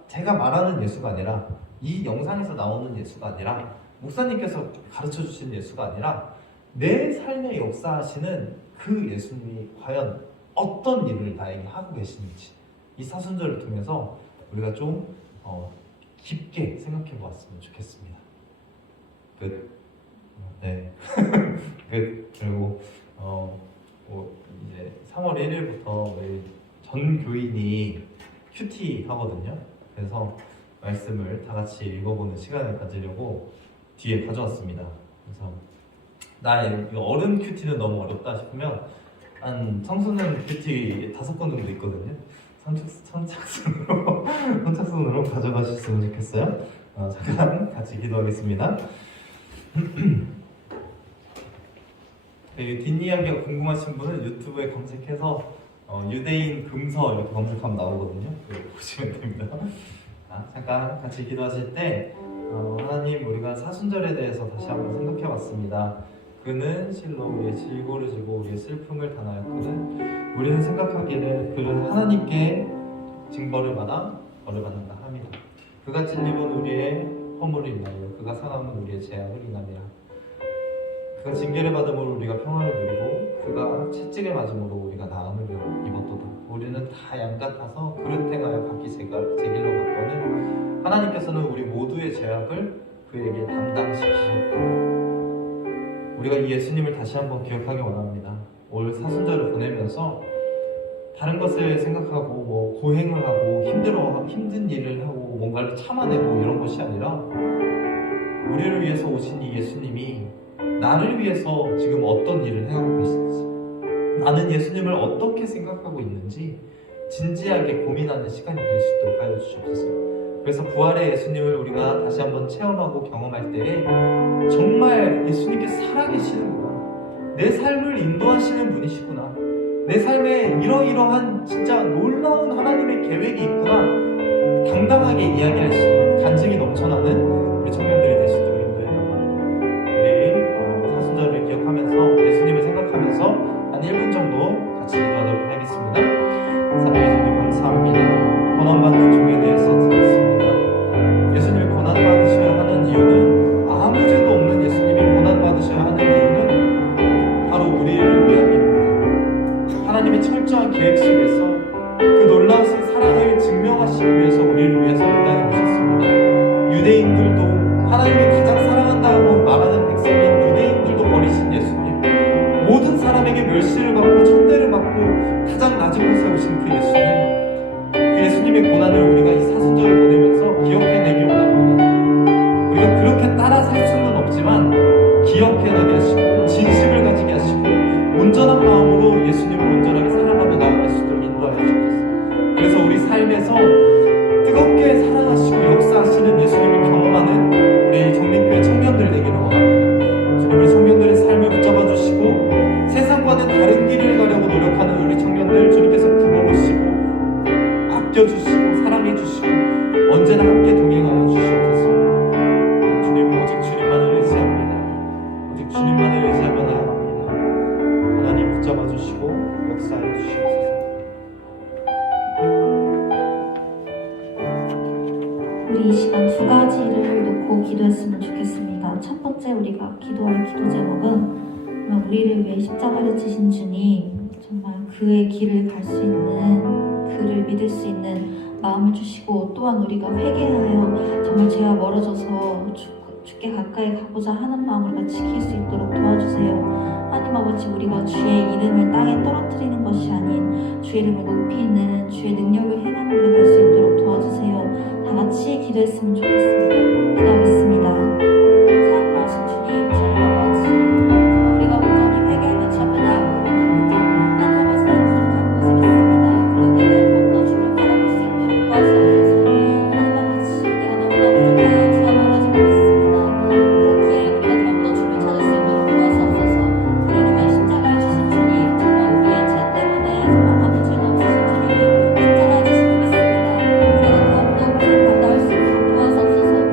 제가 말하는 예수가 아니라 이 영상에서 나오는 예수가 아니라 목사님께서 가르쳐 주시는 예수가 아니라 내 삶에 역사하시는 그 예수님이 과연 어떤 일을 나에게 하고 계시는지 이 사순절을 통해서 우리가 좀 깊게 생각해 보았으면 좋겠습니다. 끝. 네. 끝. 그리고 이제 3월 1일부터 전 교인이 큐티 하거든요. 그래서 말씀을 다 같이 읽어보는 시간을 가지려고 뒤에 가져왔습니다. 그래서 나 이거 어른 큐티는 너무 어렵다 싶으면 한 청소년 큐티 5권 정도 있거든요. 선착순으로 가져가셨으면 좋겠어요. 잠깐 같이 기도하겠습니다. 뒷이야기가 궁금하신 분은 유튜브에 검색해서 유대인 금서 이렇게 검색하면 나오거든요. 보시면 됩니다. 잠깐 같이 기도하실 때 하나님, 우리가 사순절에 대해서 다시 한번 생각해 봤습니다. 그는 실로 우리의 질고를 지고 우리의 슬픔을 당하였거든 우리는 생각하기를 그는 하나님께 징벌을 받아 벌을 받는다 합니다. 그가 찔림은 우리의 허물을 인하여 그가 상함은 우리의 죄악을 인하며 그가 징계를 받음으로 우리가 평안을 누리고 그가 채찍을 맞음으로 우리가 나음을 입었도다. 우리는 다 양 같아서 그릇 행하여 각기 제 길로 갔거늘 하나님께서는 우리 모두의 죄악을 그에게 담당시키셨고 우리가 이 예수님을 다시 한번 기억하기 원합니다. 올 사순절을 보내면서 다른 것을 생각하고 뭐 고행을 하고 힘든 일을 하고 뭔가를 참아내고 이런 것이 아니라 우리를 위해서 오신 이 예수님이 나를 위해서 지금 어떤 일을 해가고 계신지, 나는 예수님을 어떻게 생각하고 있는지 진지하게 고민하는 시간이 될 수 있도록 하여 주시옵소서. 그래서 부활의 예수님을 우리가 다시 한번 체험하고 경험할 때에 정말 예수님께서 살아계시는구나, 내 삶을 인도하시는 분이시구나, 내 삶에 이러이러한 진짜 놀라운 하나님의 계획이 있구나 당당하게 이야기할 수 있는 간증이 넘쳐나는 우리 청년들이 될 수 있도록 인도해요. 우리 사순절을 기억하면서 예수님을 생각하면서 한 1분 정도 같이 기도하도록 하겠습니다. 사랑해 주님 감사합니다. 고난받는 종에 대해서 들었습니다. 예수님이 고난받으셔야 하는 이유는, 아무 죄도 없는 예수님이 고난받으셔야 하는 이유는 바로 우리를 위함입니다. 하나님의 철저한 계획 속에서 그 놀라우신 사랑을 증명하시기 위해서 우리를 위해서 이 땅에 오셨습니다. 유대인들도, 하나님이 가장 사랑한다고 말하는 백성인 유대인들도 버리신 예수님, 모든 사람에게 멸시를 받고 천대를 받고 가장 낮은 곳에 오신 그 예수님, 그 예수님의 고난을 우리가 이 사순절을 보내면서 기억해내길 원합니다. 우리가 그렇게 따라 살 수는 없지만 기억해내게 하시고 진심을 가지게 하시고 온전한 마음으로 예수님을 온전하게 사랑하며 나아갈 수 있도록 인도하여 주옵소서. 그래서 우리 삶에서 뜨겁게 사랑하시고 역사하시는 예수님을 경험하는 우리 정림교회 청년들 되기를 원합니다. 주님, 우리 청년들의 삶을 붙잡아 주시고 세상과는 다른 길을 가려고 노력하는 우리 청년들 주님께서 품어보시고 아껴주시고 사랑해주시고 언제나 함께 동행하여 주시옵소서. 주님, 오직 주님만을 의지합니다. 오직 주님만을 의지하며 나아갑니다. 하나님 붙잡아 주시고 역사해 주시옵소서. 우리 이 시간 두 가지를 놓고 기도했으면 좋겠습니다. 첫 번째, 우리가 기도할 기도 제목은 우리를 위해 십자가를 지신 주님, 정말 그의 길을 갈 수 있는, 그를 믿을 수 있는 마음을 주시고, 또한 우리가 회개하여 정말 죄와 멀어져서 주께 가까이 가고자 하는 마음을 우리가 지킬 수 있도록 도와주세요. 하나님 아버지, 우리가 주의 이름을 땅에 떨어뜨리는 것이 아닌 주의 이름을 높이는, 주의 능력을 행하는 우리가 될 수 있도록 도와주세요. 다 같이 기도했으면 좋겠습니다. 기도하겠습니다. 사랑하신 주님, 주님 아버지, 우리가 온전히 회개하며 주 앞에 나아가고 원합니다. 하나님 아버지, 나는 부족한 모습이 있습니다. 그럴 때는 더욱더 주를 바라볼 수 있도록 도와주옵소서. 하나님 아버지, 내가 너무나 부족하여 주와 멀어지고 있습니다. 그렇기에 우리가 더욱더 주를 찾을 수 있도록 도와주옵소서. 우리를 위해 십자가를 지신 주님, 정말 우리의 죄 때문에 정말 아무 죄도 없으신 주님이 십자가를 지신 분 믿습니다. 우리가 더욱더 구원받아 할 수 있도록 도와주옵소서.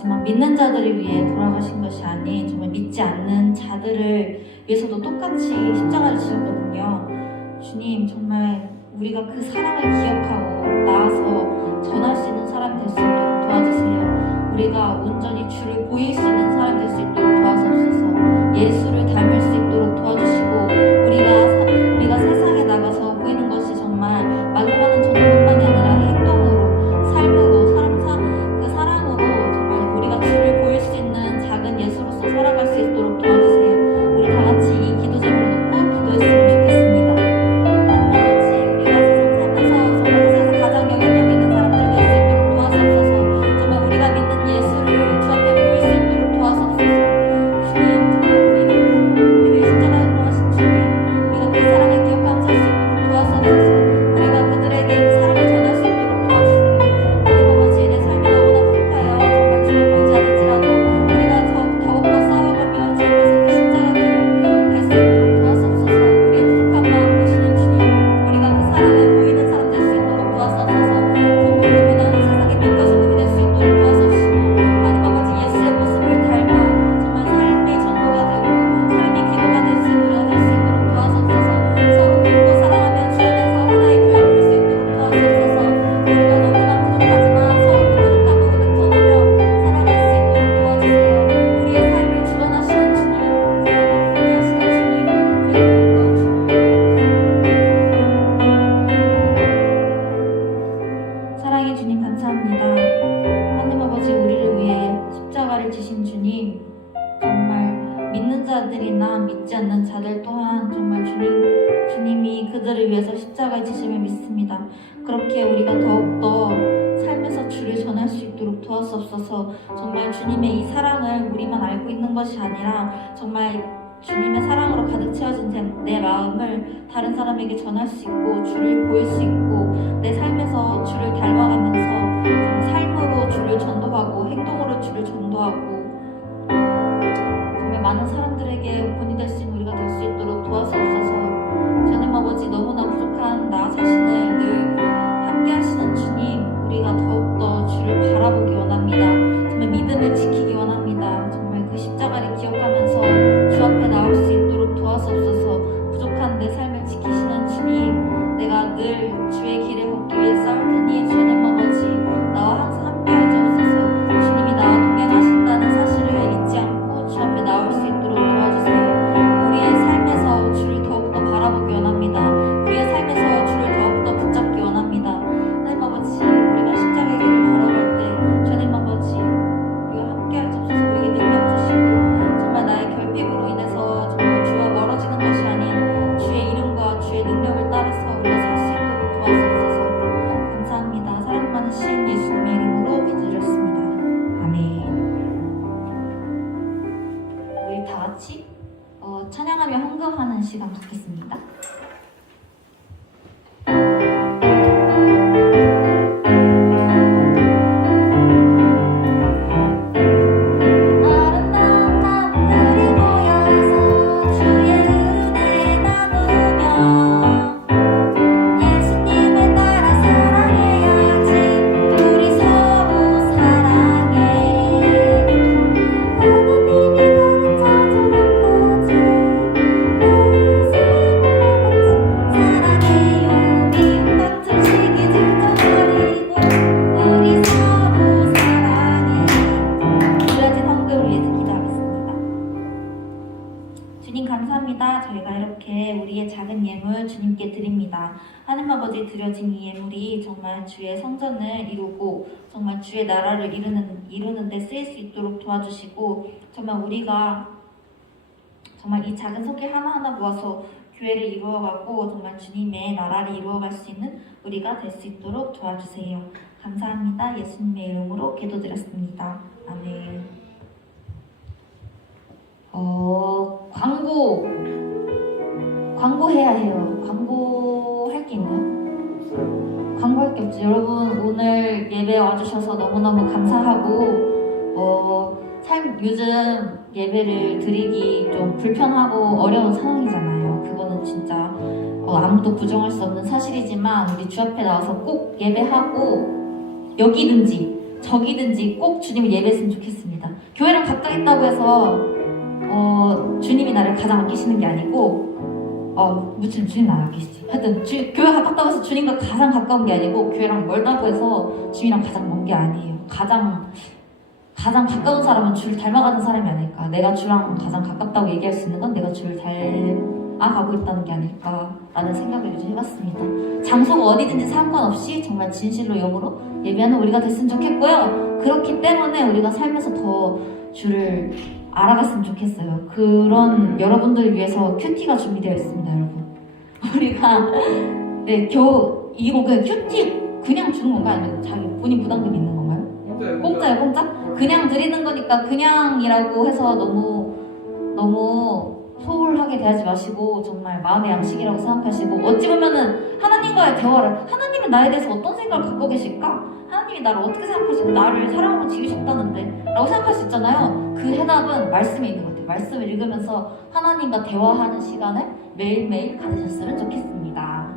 그렇지만 믿는 자들을 위해 돌아가신 것이 아닌 정말 믿지 않는 자들을 위해서도 똑같이 십자가를 지셨거든요. 주님, 정말 우리가 그 사랑을 기억하고 나아서 전할 수 있는 사람이 될 수 있도록 도와주세요. 우리가 온전히 주를 보일 수 있는 사람이 될 수 있도록 도와주옵소서. 예수를 닮을 수 있도록 도와주시고 우리가 세상에 나가서 보이는 것이 정말 말로하는 전도뿐만이 아니라 행동으로, 삶으로, 그 사랑으로 정말 우리가 주를 보일 수 있는 작은 예수로서 살아갈 수 있도록 도와주세요. 우리 다 같이 이 기도 제목을 놓고 기도했으면 좋겠습니다. 하나님 아버지, 우리가 세상 살면서 정말 세상에서 가장 영향력 있는 사람들이 될 수 있도록 도와주옵소서. 정말 우리가 믿는 예수를 주 앞에 보일 수 있도록 도와주옵소서. 주님, 정말 우리를 십자가에 돌아가신 주님, 우리가 그 사랑을 기억하면서 살 수 있도록 도와주옵소서. 우리가 그들에게 그 사랑을 전할 수 있도록 도와주세요. 하나님 아버지, 내 삶이 너무나 부족하여 정말 주를 보이지 않을지라도 우리가 더욱더 싸워가며 주 앞에서 그 십자가 길을 갈 수 있도록 도와주옵소서. 우리의 부족한 마음 보시는 주님, 우리가 그 사랑을 보이는 사람 될 수 있도록 도와주옵소서. 정말 우리 그냥 세상의 빛과 소금이 될 수 있도록 도와주옵시고, 하나님 아버지, 예수의 모습을 닮아 정말 삶의 전도가 되고 삶의 기도가 될 수 있도록 도와주옵소서. 서로 돕고 사랑하며 주 안에서 하나의 교회 될 수 있도록 도와주옵소서. 우리가 너무나 부족하지만 서로 그 부족한 부분을 터놓으며 살아갈 수 있도록 도와주세요. 우리의 삶을 주관하시는 주님, 우리의 하시는 주님, 사랑의 주님, 감사합니다. 하나님 아버지, 우리를 위해 십자가를 지신 주님, 정말 믿는 자들이나 믿지 않는 자들 또한 정말 주님이 그들을 위해서 십자가를 지심을 믿습니다. 그렇게 우리가 더욱더 삶에서 주를 전할 수 있도록 도와주옵소서. 정말 주님의 이 사랑을 우리만 알고 있는 것이 아니라 정말 주님의 사랑으로 가득 채워진 내 마음을 다른 사람에게 전할 수 있고 주를 보일 수 있고 내 삶에서 주를 닮아가면서 삶으로 주를 전도하고 행동으로 주를 전도하고 정말 많은 사람들에게 본이 될 수 있는 우리가 될 수 있도록 도와주옵소서. 주님 아버지, 너무나 부족한 나 자신을 늘 함께 하시는 주님, 우리가 더욱더 주를 바라보기 원합니다. 정말 믿음을 지키기 원합니다. 정말 그 십자가를 기억하면서 주 앞에 나올 수 있도록 도와주옵소서. 부족한 내 삶을 지키시는 주님, 내가 늘 주의 길을 걷기 위해 싸울 테니 주님 아버지, 나와 항상 함께 하시옵소서. 주님이 나와 동행하신다는 사실을 잊지 않고 주 앞에 나올 수 있도록 도와주세요. 우리의 삶에서 주를 더욱더 바라보기 원합니다. 우리의 삶에서 주를 더욱더 붙잡기 원합니다. 하나님 아버지, 우리가 십자가의 길을 걸어갈 때 주님 아버지, 우리가 함께 하시옵소서. 우리에게 능력 주시고 정말 나의 결핍으로 인해서 정말 주와 멀어지는 것이 아닌 주의 이름과 주의 능력을 따라서 우리가 살 수 있도록 도와주옵소서. 감사합니다. 사랑 많으신 예수님의 이름으로 기도드렸습니다. 아멘. 우리 다 같이 찬양하며 헌금하는 시간 갖겠습니다. 아름다운 마음들이 모여서 주의 은혜 나누며 예수님을 따라 사랑해야지. 우리 서로 사랑해. 하나님이 가르쳐준 한마디, 사랑해요. 미움 다툼 시기 질투 버리고 우리 서로 사랑해. 드려진 헌금을 위해서 기도하겠습니다. 주님 감사합니다. 저희가 이렇게 우리의 작은 예물 주님께 드립니다. 하나님 아버지, 드려진 이 예물이 정말 주의 성전을 이루고 정말 주의 나라를 이루는 데 쓰일 수 있도록 도와주시고 정말 우리가 정말 이 작은 손길 하나하나 모아서 교회를 이루어가고 정말 주님의 나라를 이루어갈 수 있는 우리가 될 수 있도록 도와주세요. 감사합니다. 예수님의 이름으로 기도드렸습니다. 아멘. 광고해야 해요. 광고할 게 있나요? 광고할 게 없죠. 여러분, 오늘 예배 와주셔서 너무너무 감사하고 요즘 예배를 드리기 좀 불편하고 어려운 상황이잖아요. 그거는 진짜 아무도 부정할 수 없는 사실이지만 우리 주 앞에 나와서 꼭 예배하고 여기든지 적이든지 꼭 주님을 예배했으면 좋겠습니다. 교회랑 가까이 있다고 해서 주님이 나를 가장 아끼시는 게 아니고 무슨 주님 나를 아끼시지? 하여튼 교회 가깝다고 해서 주님과 가장 가까운 게 아니고 교회랑 멀다고 해서 주님이랑 가장 먼 게 아니에요. 가장 가까운 사람은 주를 닮아가는 사람이 아닐까. 내가 주랑 가장 가깝다고 얘기할 수 있는 건 내가 주를 닮아가고 있다는 게 아닐까라는 생각을 요즘 해봤습니다. 장소가 어디든지 상관없이 정말 진실로 영으로 예배하는 우리가 됐으면 좋겠고요. 그렇기 때문에 우리가 살면서 더 주를 알아갔으면 좋겠어요. 그런 여러분들을 위해서 큐티가 준비되어 있습니다, 여러분. 우리가 이거 그냥 큐티 그냥 주는 건가 아니면 자기 본인 부담금이 있는 건가요? 공짜예요, 공짜? 그냥 드리는 거니까 그냥이라고 해서 너무 소홀하게 대하지 마시고 정말 마음의 양식이라고 생각하시고 어찌 보면은 하나님과의 대화를 하나님은 나에 대해서 어떤 생각을 갖고 계실까? 하나님이 나를 어떻게 생각하시고 나를 사랑하고 지으셨다는데 라고 생각할 수 있잖아요. 그 해답은 말씀에 있는 것 같아요. 말씀을 읽으면서 하나님과 대화하는 시간을 매일매일 가지셨으면 좋겠습니다.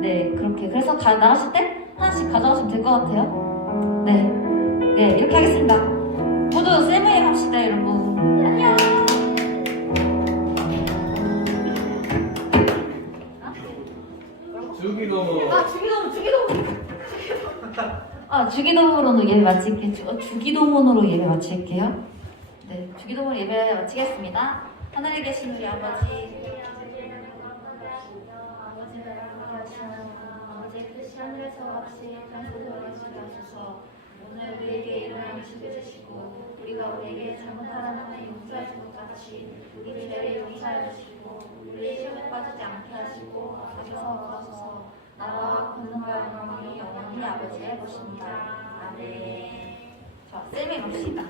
네, 그렇게 그래서 나가실 때 하나씩 가져가시면 될 것 같아요. 네, 이렇게 하겠습니다. 모두 셀모임 합시다, 여러분. 안녕. 주기도문으로 예배 마칠게요. 주기도문으로 예배 마칠게요. 네, 주기도문으로 예배 마치겠습니다. 하늘에 계신 우리 아버지, 아버지의 뜻이 하늘에서 같이 땅에서도 이루어지게 하소서. 오늘 우리에게 일어날 음식을 주시고 우리가 우리에게 잘못하는 한을 용서하신 것 같이 우리 죄를 용서하여 주시고 우리의 시험에 빠지지 않게 하시고 악에서 구하소서. 나라와 권능과 영광이 영원히 아버지의 것입니다. 아멘. 자, 쌤이 봅시다.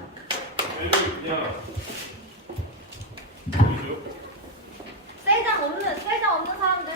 셀장 없는 사람들.